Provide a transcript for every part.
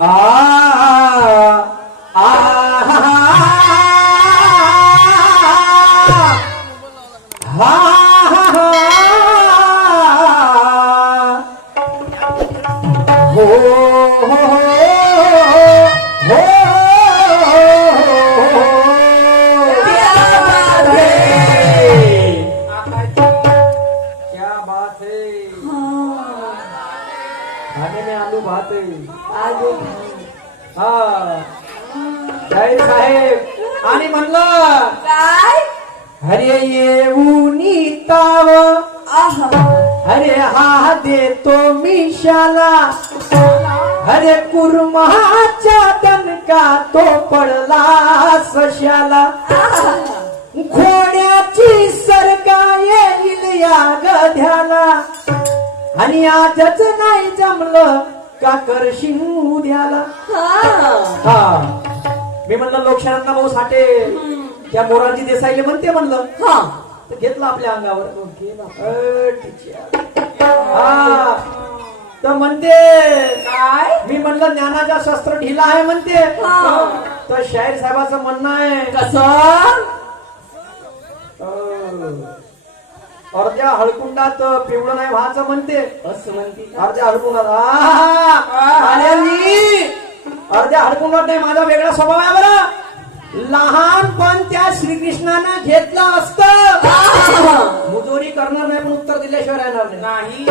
啊？आहा. हरे हा देतो मिशाला हरे कुर्माच्या दणका तो पडला सशाला. घोड्याची सरका येईल या गध्याला. आणि आजच नाही जमलं का करशील उद्याला. हा. हा. मी म्हणलं लोकशाहीतला भाऊ साठे. त्या मोरारजी देसाईले म्हणते म्हणलं. हा. घेतलं आपल्या अंगावर. हा तर म्हणते काय? मी म्हणलं ज्ञानाचा शस्त्र ढिला आहे म्हणते. हा. तर शाहीर साहेबाचं म्हणणं आहे. कसं? अर्ध्या हळकुंडात पिवळं नाही व्हायचं म्हणते. असं म्हणते? अर्ध्या हळकुंडात. अर्ध्या हळकुंडात नाही माझा वेगळा स्वभाव आहे बरं. लहानपण त्या श्रीकृष्णानं घेतलं असतं. मुजोरी करणार नाही पण उत्तर दिल्याशिवाय राहणार नाही.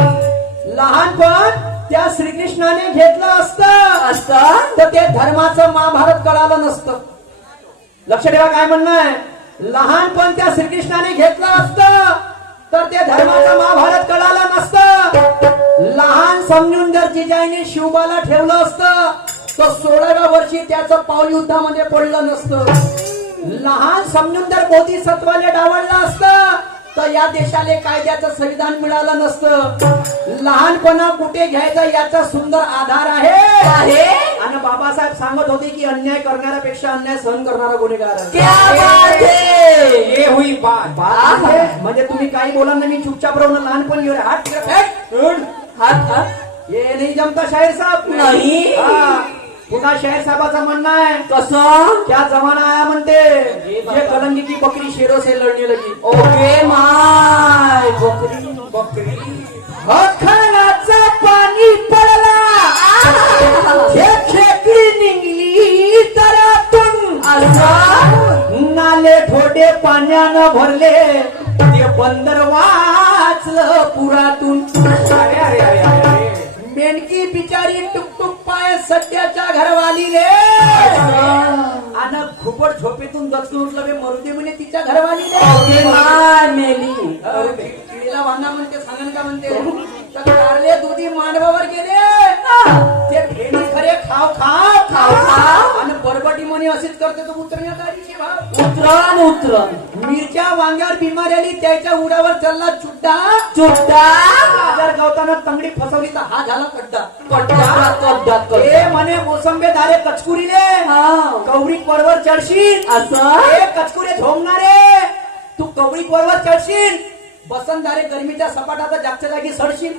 लहानपण त्या श्रीकृष्णाने घेतलं असतं. असं तर ते धर्माचं महाभारत कळालं नसतं. लक्ष ठेवा काय म्हणणं आहे. लहानपण त्या श्रीकृष्णाने घेतलं असतं. तर ते धर्माचं महाभारत कळालं नसतं. लहान समजून जर जिजाईने शिवबाला ठेवलं असतं. तर सोळाव्या वर्षी त्याचं पाऊल युद्धामध्ये पडलं नसतं. लहान समजून जर बोधिसत्वाने डावळलं असतं तर या देशाला कायद्याचं संविधान मिळालं नसतं. लहानपणा कुठे घ्यायचा याचा सुंदर आधार आहे. आणि बाबासाहेब सांगत होते की अन्याय करणाऱ्यापेक्षा अन्याय सहन करणारा गुन्हेगार आहे. क्या बात है. हे? होई म्हणजे तुम्ही काही बोला ना मी चुपचाप राहून लहानपणी घेऊन हात. हात हात. ये नाही जमता शाहीर साहेब. नाही. पुन्हा शाहीर साहेबाचं म्हणणं आहे. कसं? क्या जमाना आया म्हणते ये कलंगी की बकरी शेरों से लढणे लगी ओके माय. बकरी बकरी. हखणाचं पाणी पडला. खेकडी निघली तरातून. नाले ठोडे पाण्यानं भरले. ते बंदर वाचलं पुरातून. अरे अरे अरे. मेनकी बिचारी टुकटुक पाय सध्याच्या घरवालीले. आणि खुपट झोपेतून दचकून उठलं बे मरुदे म्हणे तिच्या घरवालीले. मेली. वांगा म्हणते सांगन का म्हणते? तर कारले दुधी मांडवावर गेले. ते फेणी खरे खाव खाव खाव खाव. आणि बरबटी म्हणे असेच करते तो उतरण्यात आली उतरण उतरण मिरच्या वांग्यावर बिमारी आली त्याच्या उडावर चालला चुड्डा. चुट्टा आजार गवताना तंगडी फसवली तर हा झाला कड्डा कड्डा कड्डा हे म्हणे मोसंबे दारे कचकुरीले. हा. कवडी परवर चढशील. असं? हे कचकुरे झोमणारे तू कवडी परवर चढशील. बसंतदारे गरमीच्या सपाटात जागच्या जागी सडशील?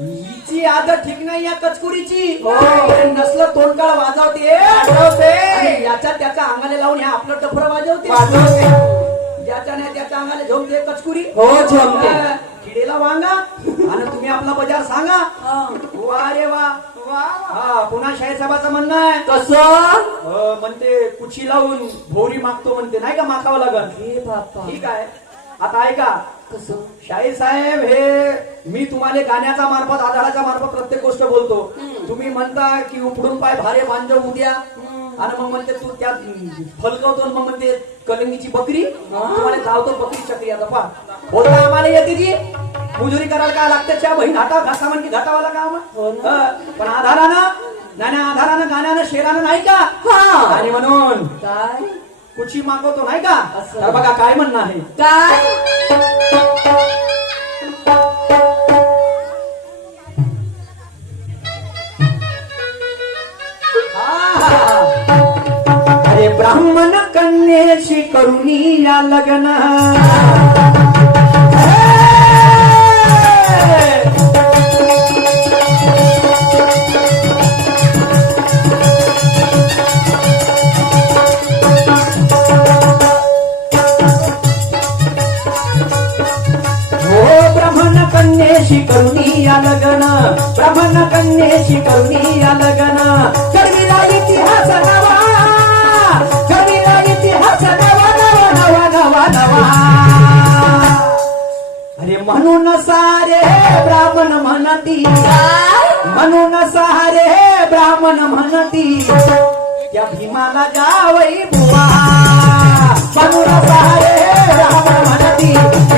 हिची आदत ठीक नाही या कचकुरीची हो. नसलं तोंडकाळ वाजवते. वाजवते. आणि याच्या त्याच्या अंगाने लावून ह्या आपलं टफर वाजवते. ज्याच्या नाही त्याच्या अंगाने झोमते कचकुरी हो, किडेला वांगा. आणि तुम्ही आपला बजार सांगा. हा. वा रे वा. हा पुन्हा साहेबाचं म्हणणं आहे. कसं? म्हणते कुची लावून भोवरी मागतो म्हणते. नाही का मागावं लागल हे ठीक आहे. आता ऐका कसं? शाहीर साहेब हे मी तुम्हाला गाण्याचा मार्फत आधाराच्या मार्फत प्रत्येक गोष्ट बोलतो. तुम्ही म्हणता की उपडून पाय भारे बांधव उद्या. आणि मग म्हणते तू त्यात फलकवतो मग म्हणते कलंगीची बकरी? तुम्हाला धावतो बकरी चक्री आता पहा. बोलता आम्हाला येते ती. मुजुरी करायला काय लागते च्या बहीण घाटा घासा म्हणजे घाटावाला काम? हो पण आधारानं नाही आधारानं गाण्यानं शेरानं नाही का. आणि म्हणून काय? कुची मागवतो नाही का? असं. तर बघा काय म्हणणं आहे? काय? अरे ब्राह्मण कन्येशी करुणी या लग्न. कन्येशी करुणी या लग्न ब्राह्मण कन्येशी करुणी या लग्न कविला इतिहास नवा. कविला इतिहास नवा नवा नवा नवा नवा. अरे म्हणून सारे ब्राह्मण म्हणती. म्हणून सारे ब्राह्मण म्हणती. त्या भीमाला गावई बुवा. म्हणून सारे ब्राह्मण म्हणती.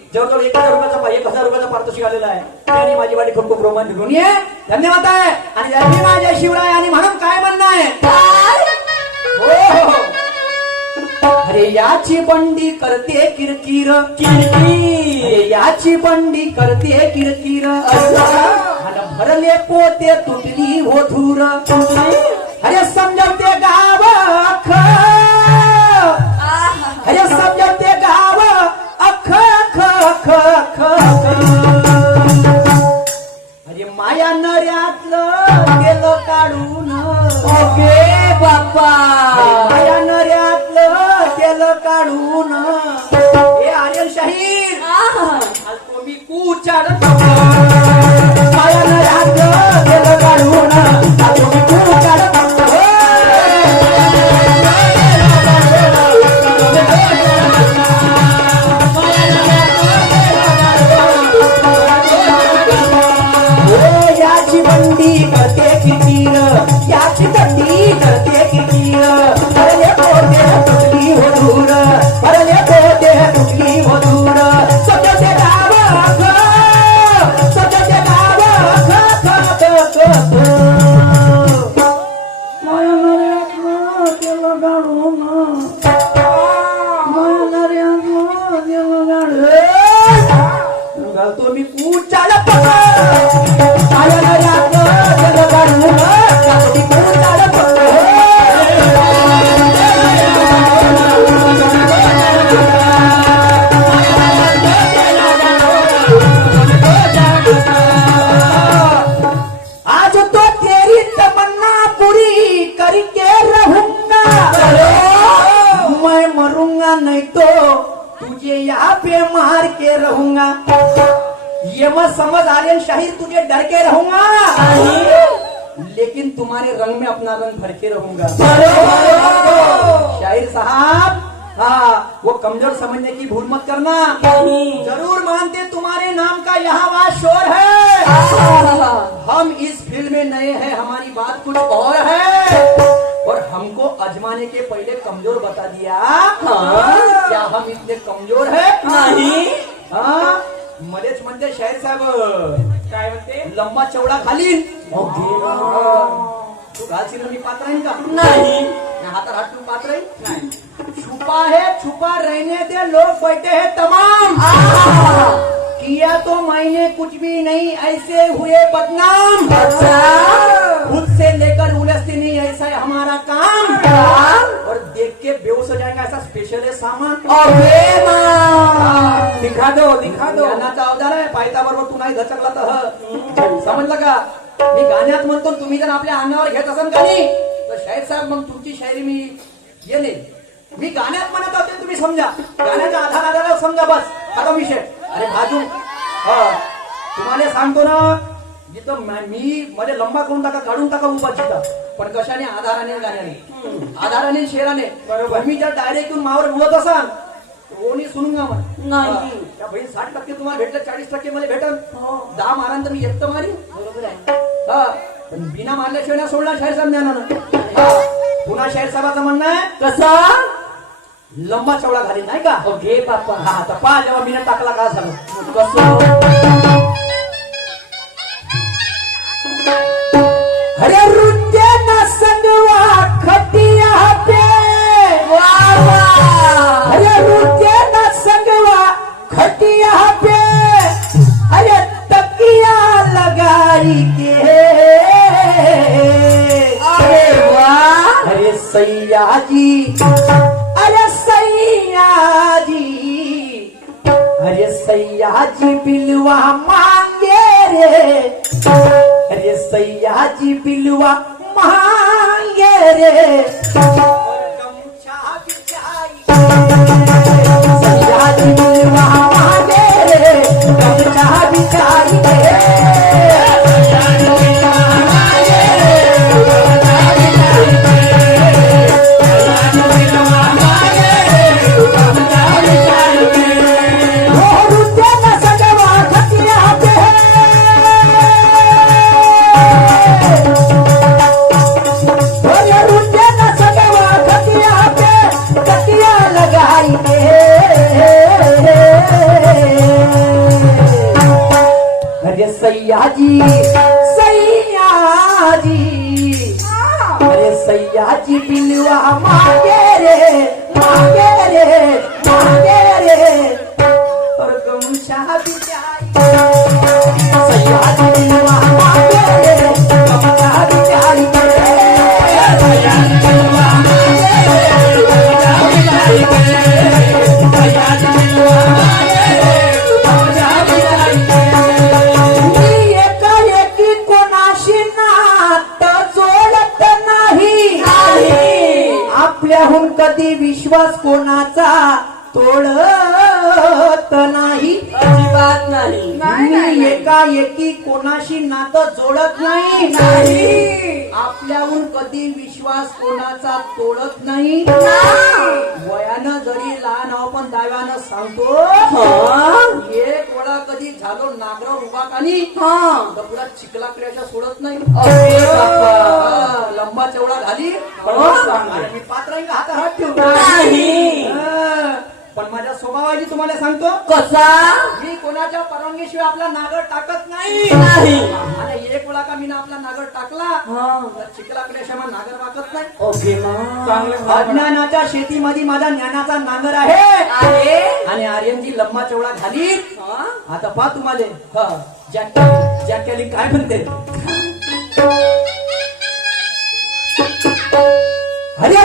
जवळजवळ एक हजार रुपयाचा एक हजार रुपयाचा पारितोषिक आलेला आहे आणि माझी वाटी खूप खूप रोमांच ऋणी आहे धन्यवाद आहे. आणि जय माझ्या शिवराय आणि म्हणून काय म्हणणं आहे? हो. अरे याची बंडी करते किरकिर. किरकिर. याची बंडी करते किरकिर. भरले पोते तुटली हो धूर. अरे समजते गाव. बाप्पा. माया नऱ्यातलं गेलं काढून हे आर्यन शाहीर तुम्ही नऱ्यातलं गेलं काढून तुम्ही हो याची बंदी करते कितीर शाहिर तुझे डर के रहूँगा। लेकिन तुम्हारे रंग में अपना रंग भर के रहूँगा। शाहिर साहब हाँ वो कमज़ोर समझने की भूल मत करना। ज़रूर मानते तुम्हारे नाम का यहाँ वास शोर है। हम इस फ़ील्ड में नए हैं हमारी बात कुछ और है। और हमको अजमाने के पहले कमज़ोर बता दिया। हाँ। क्या हम इतने कमज़ोर है? नाही. हाँ। मध्येच म्हणते शाहीर साहेब काय म्हणते? लंबा चौडा घालीन तू घालशील मी पात्र आहे का? नाही. मैं हाथ हाथ तू पात्र है नहीं. छुपा है छुपा रहने दे लोग बैठे हैं तमाम. किया तो मैंने कुछ भी नहीं ऐसे हुए बदनाम. खुद से लेकर उलझते नहीं ऐसा है हमारा काम. के बेहोश हो जाएगा ऐसा स्पेशल है सामान दिखा दो दिखा दो अवतार आहे पायता बरोबर तू नाही धचकला तर ह. समजलं का? मी गाण्यात म्हणतो तुम्ही जर आपल्या अंगावर घेत असाल का नाही तर शाहीर साहेब मग तुमची शायरी मी गेले मी गाण्यात म्हणत असेल तुम्ही समजा. गाण्याच्या आधार आधारावर समजा बस. खरा विषय. अरे भाजू हा. तुम्हाला सांगतो ना जिथं म- मध्ये लंबा करून टाका काढून टाका उभा चिता पण कशाने? आधाराने गाण्याने. आधाराने शेराने. बरोबर. मी जर डायरेक्ट येऊन मावर बोलत असाल कोणी सुनूंगा नाही. हा. त्या बहीण साठ टक्के तुम्हाला भेटलं चाळीस टक्के मला भेटल हो. दहा मारान तर मी एकटं मारी बरोबर आहे. हा. पण बिना मारल्याशिवाय ना सोडला शाहीर साहेब ज्ञानानं. हा. पुन्हा शाहीर साहेबाचं म्हणणं आहे कसा? लंबा चवळा घालीन नाही का? ओके बाप्पा. हा तर पहा जेव्हा मीनं टाकला का झालं. कसं? अरे नृत्य न संगवा खटिया पे अरे नृत्य न संगवा खटिया पे अरे तकिया लगाई के. अरे वाह अरे सैया जी अरे सैया जी अरे सैया जी बिलवा मांगे रे. रे सैया बिलवा मांगे रे। सैया बिलवा मांगे रे। गमछा बिचारी रे। विश्वास कोणाचा तोडत नाही? अजिबात नाही. मी एकाएकी कोणाशी नातं जोडत नाही. आपल्याहून कधी विश्वास कोणाचा तोडत नाही वयानं जरी लहान आहो पण दाव्यानं सांगतो हा? एक वेळा कधी झालो नागराव उभा कानी हा. पुरा चिखला क्रियाच्या सोडत नाही लंबा. आणि मी पात्र आहे का हातात हात ठेवू नाही. हा, पण माझ्या स्वभावाची तुम्हाला सांगतो कसा? मी कोणाच्या परवानगीशिवाय आपला नागर टाकत नाही. नाही. आणि एक वेळा का मी आपला नागर टाकला हा. तर चिखला क्रियाशिवाय नागर वाकत नाही. ओके अज्ञानाच्या शेतीमध्ये माझा ज्ञानाचा नांगर आहे. आणि आर्यनची लंबा चवडा घाली हा? आता पहा तुम्हाला. जॅक जॅकली काय म्हणते? अरे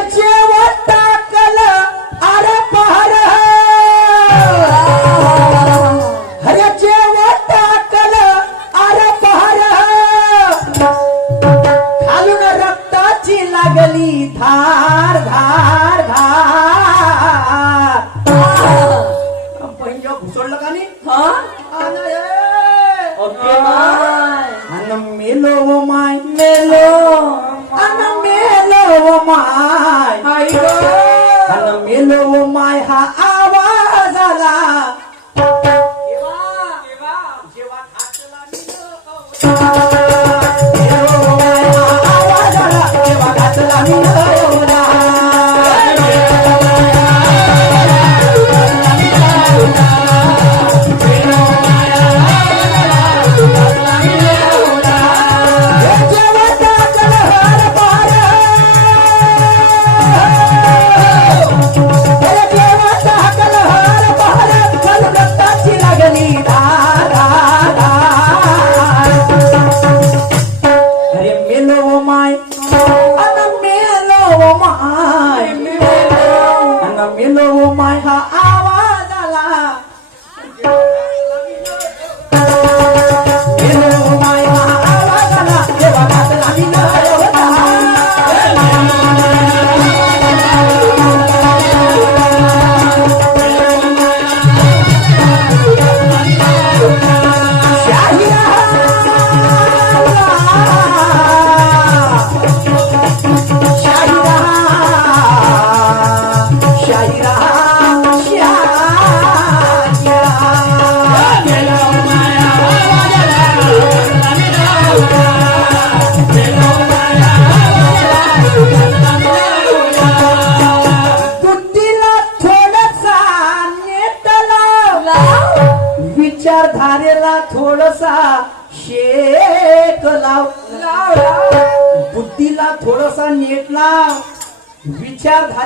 व माय below my heart.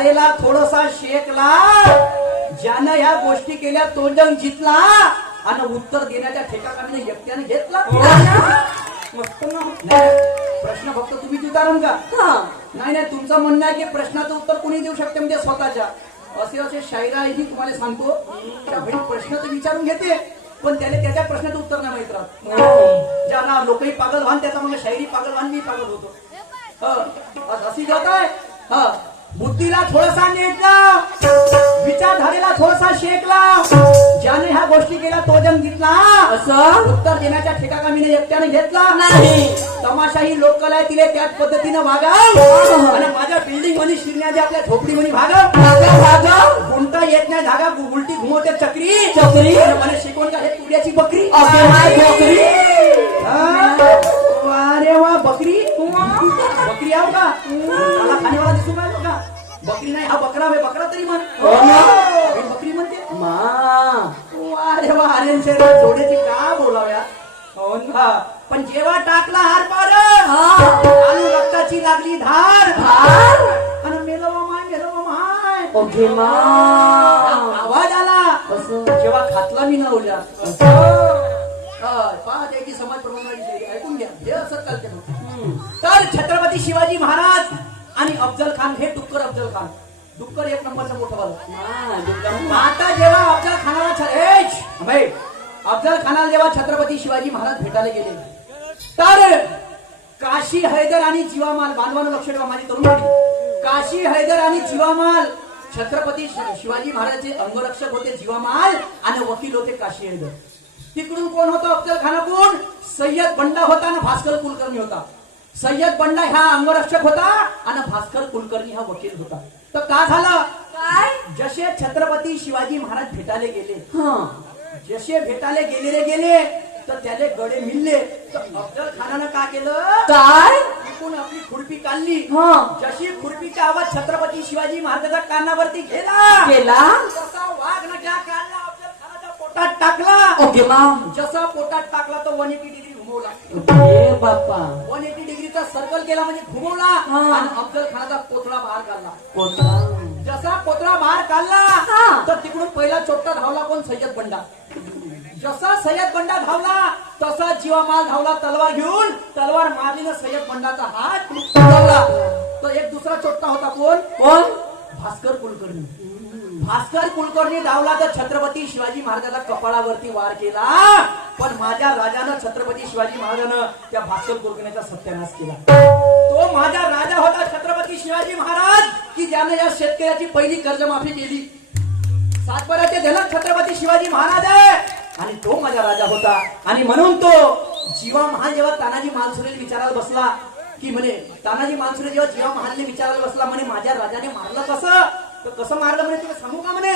विचारधारेला थोडसा शेक लाव ज्यानं ह्या गोष्टी केल्या तो जंग जितला आणि उत्तर देण्याच्या ठेकाकाने एकट्याने घेतला. मस्त ना. नाही, प्रश्न फक्त तुम्हीच विचारून का हा. नाही नाही तुमचं म्हणणं आहे की प्रश्नाचं उत्तर कोणी देऊ शकते म्हणजे स्वतःच्या. असे असे शायराही तुम्हाला सांगतो प्रश्न तर विचारून घेते पण त्याने त्याच्या प्रश्नाचं उत्तर नाही माहीत राहत. ज्यांना लोकही पागल व्हान त्याचा मग शायरी पागल व्हान मी पागल होतो. हं, अशी जात आहे हं, बुद्धीला थोडासा नेट लाव विचारधारेला थोडासा शेक लाव ज्याने ह्या गोष्टी केल्या तो जण घेतला असं? उत्तर देण्याच्या ठिकाणा मी एकट्याने घेतला. नाही. तमाशा ही लोककला आहे तिले त्याच पद्धतीनं वागाव. आणि माझ्या बिल्डिंगमध्ये शिरण्याच्या आपल्या झोपडी मध्ये भागा भागा गुंटा येत नाही धागा उलटी घुमवते चक्री. चक्री? मला शिकवण का हे तुऱ्याची बकरी? बकरी. हा? वा रे वा. बकरी बकरी आहो का? मला खाण्यावाला दिसून राहिलो का? बकरी नाही हा बकरा आहे बकरा तरी म्हण. हो बकरी म्हणते मा. वा रे वा अरे जोड्याची का बोलाव्या. हो ना. पण जेव्हा टाकला हार पार हा. आलू रक्ताची लागली धार. भार आणि मेलवा माय मेलवा माय. ओके मा. आवाज आला. जेव्हा खातला मी ना उद्या पहा त्याची समाज शैली. ऐकून घ्या. हे असं चालते. तर छत्रपती शिवाजी महाराज आणि अफजल खान हे डुक्कर अफजल खान. डुक्कर एक नंबरचा मोठा बाल मा दुर्गा आता जेव्हा अफजल खानाला अफजल खानाला जेव्हा छत्रपती शिवाजी महाराज भेटायला गेले तर काशी हैदर आणि जीवामाल बांधवानं लक्ष ठेवा माझी तरुण. काशी हैदर आणि जीवामाल छत्रपती शिवाजी महाराजचे अंगरक्षक होते जीवामाल आणि वकील होते काशी हैदर. तिकडून कोण होतं अफजल खानाकडून सय्यद बंडा होता आणि भास्कर कुलकर्णी होता. सय्यद बंडा ह्या अंगरक्षक होता आणि भास्कर कुलकर्णी हा वकील होता. तर का झालं? काय? जसे छत्रपती शिवाजी महाराज भेटायला गेले हा. जसे भेटायला गेले रे गेले तर त्याले गडे मिळले तर अफजल खानानं का केलं? काय? तिकून आपली खुरपी काढली. हा. जशी खुरपीचा आवाज छत्रपती शिवाजी महाराजाच्या कानावरती गेला केला तसा वाघ नजा काढला अफजल खानाच्या पोटात टाकला. ओके जसा पोटात टाकला तो वन एटी डिग्री घुमवला ओके बाप्पा. वन एटी डिग्रीचा सर्कल केला म्हणजे घुमवला हा. आणि अफजल खानाचा पोतळा बाहेर काढला. कोणता जसा पोतळा बाहेर काढला हा. तर तिकडून पहिला चोट्टा धावला कोण? सय्यद बंडा. जसा सय्यद बंडा धावला तसा जीवामाल धावला तलवार घेऊन तलवार मारलीनं सय्यद बंडाचा हात तुटवला तो एक दुसरा चोट्टा होता कोण? कोण? भास्कर कुलकर्णी. भास्कर कुलकर्णी धावला तर छत्रपती शिवाजी महाराजाला कपाळावरती वार केला. पण माझ्या राजानं छत्रपती शिवाजी महाराजानं त्या भास्कर कुलकर्णीचा सत्यानाश केला. तो माझा राजा होता छत्रपती शिवाजी महाराज की ज्याने या शेतकऱ्याची पहिली कर्जमाफी केली. सातबाराचे धनक छत्रपती शिवाजी महाराज आहे. आणि तो माझा राजा होता. आणि म्हणून तो जीवा महान जेव्हा तानाजी मानसुरे विचारायला बसला की म्हणे तानाजी मानसुरे जेव्हा जीवा महानने विचारायला बसला म्हणे माझ्या राजाने मारलं कसं? तर कसं मारलं म्हणे तुला सांगू का म्हणे?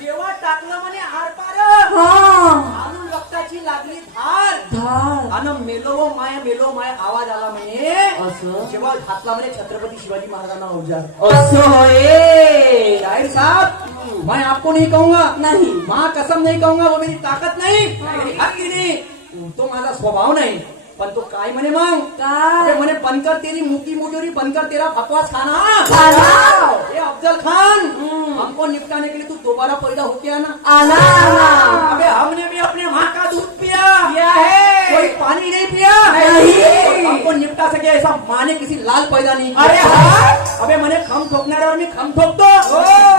जेव्हा टाकलं म्हणे आरपार हा. आणून रक्ताची लागली धार. धार. आणि मेलो माय मेलो माय आवाज आला म्हणे. असं? जेव्हा घातला म्हणे छत्रपती शिवाजी महाराजांना अवजार असं होय. शाहिर साहब मैं आपको नहीं कहूंगा. नहीं. माँ कसम नहीं कहूंगा वो मेरी ताकत नहीं. मेरी नहीं. तो माझा स्वभाव नाही. पण तो काय म्हणे मग? काय? म्हणे बनकर तेरी मुकी मुजोरी बनकर तेरा बकवास खाना। ये अफजल खान। हमको निपटाने के लिए तू दोबारा पैदा होके आना. आना आना अबे हमने भी अपने माँ का दूध पिया. क्या है? कोई पानी नहीं पिया. नहीं। हमको निपटा सके ऐसा माँ ने किसी लाल पैदा नहीं. अरे हाँ? अबे म्हणे खम ठोकणाऱ्यावर मी खम ठोकतो.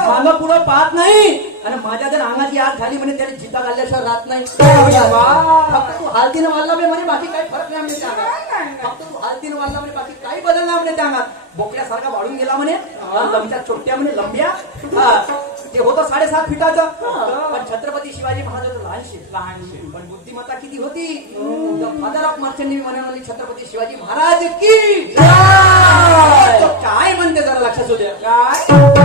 मागं पुढं पाहत नाही. आणि माझ्या जर अंगाची आग झाली म्हणे त्याने जिता घालल्याशिवाय राहत नाही. फक्त तू हालतीनं वाढला म्हणे बाकी काही फरक नाही म्हणे त्या अंगात. फक्त तू हालतीनं वाढला म्हणे बाकी काही बदल नाही म्हणे त्या अंगात. बोकड्यासारखा वाढून गेला म्हणे लंब्या छोट्या म्हणे लंब्या. ते होतं साडेसात फिटाचं. पण छत्रपती शिवाजी महाराज लहानशे. लहानशे. पण बुद्धिमत्ता किती होती? फादर ऑफ मर्चंट म्हणाली छत्रपती शिवाजी महाराज की काय म्हणते जरा लक्षात द्या. काय?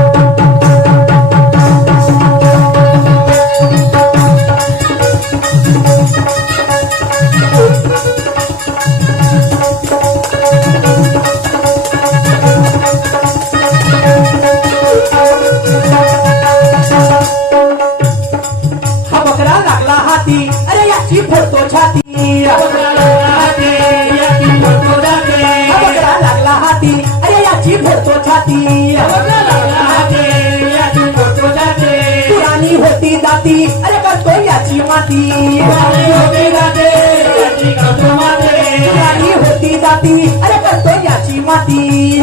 जाती अरे करतो याची माती.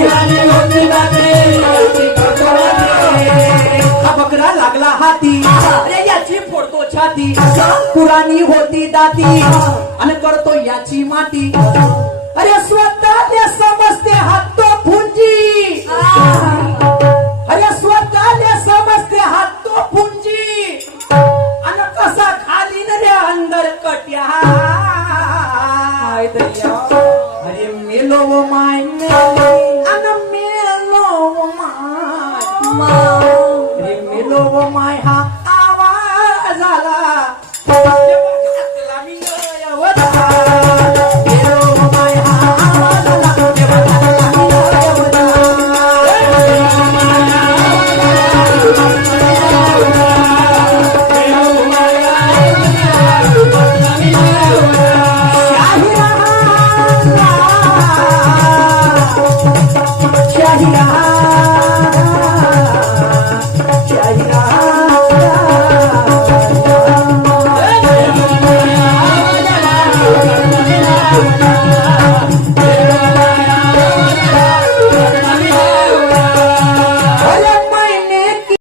हा बकरा लागला हाती. अरे याची फोडतो छाती. पुराणी होती दाती. आणि करतो याची माती. अरे स्वत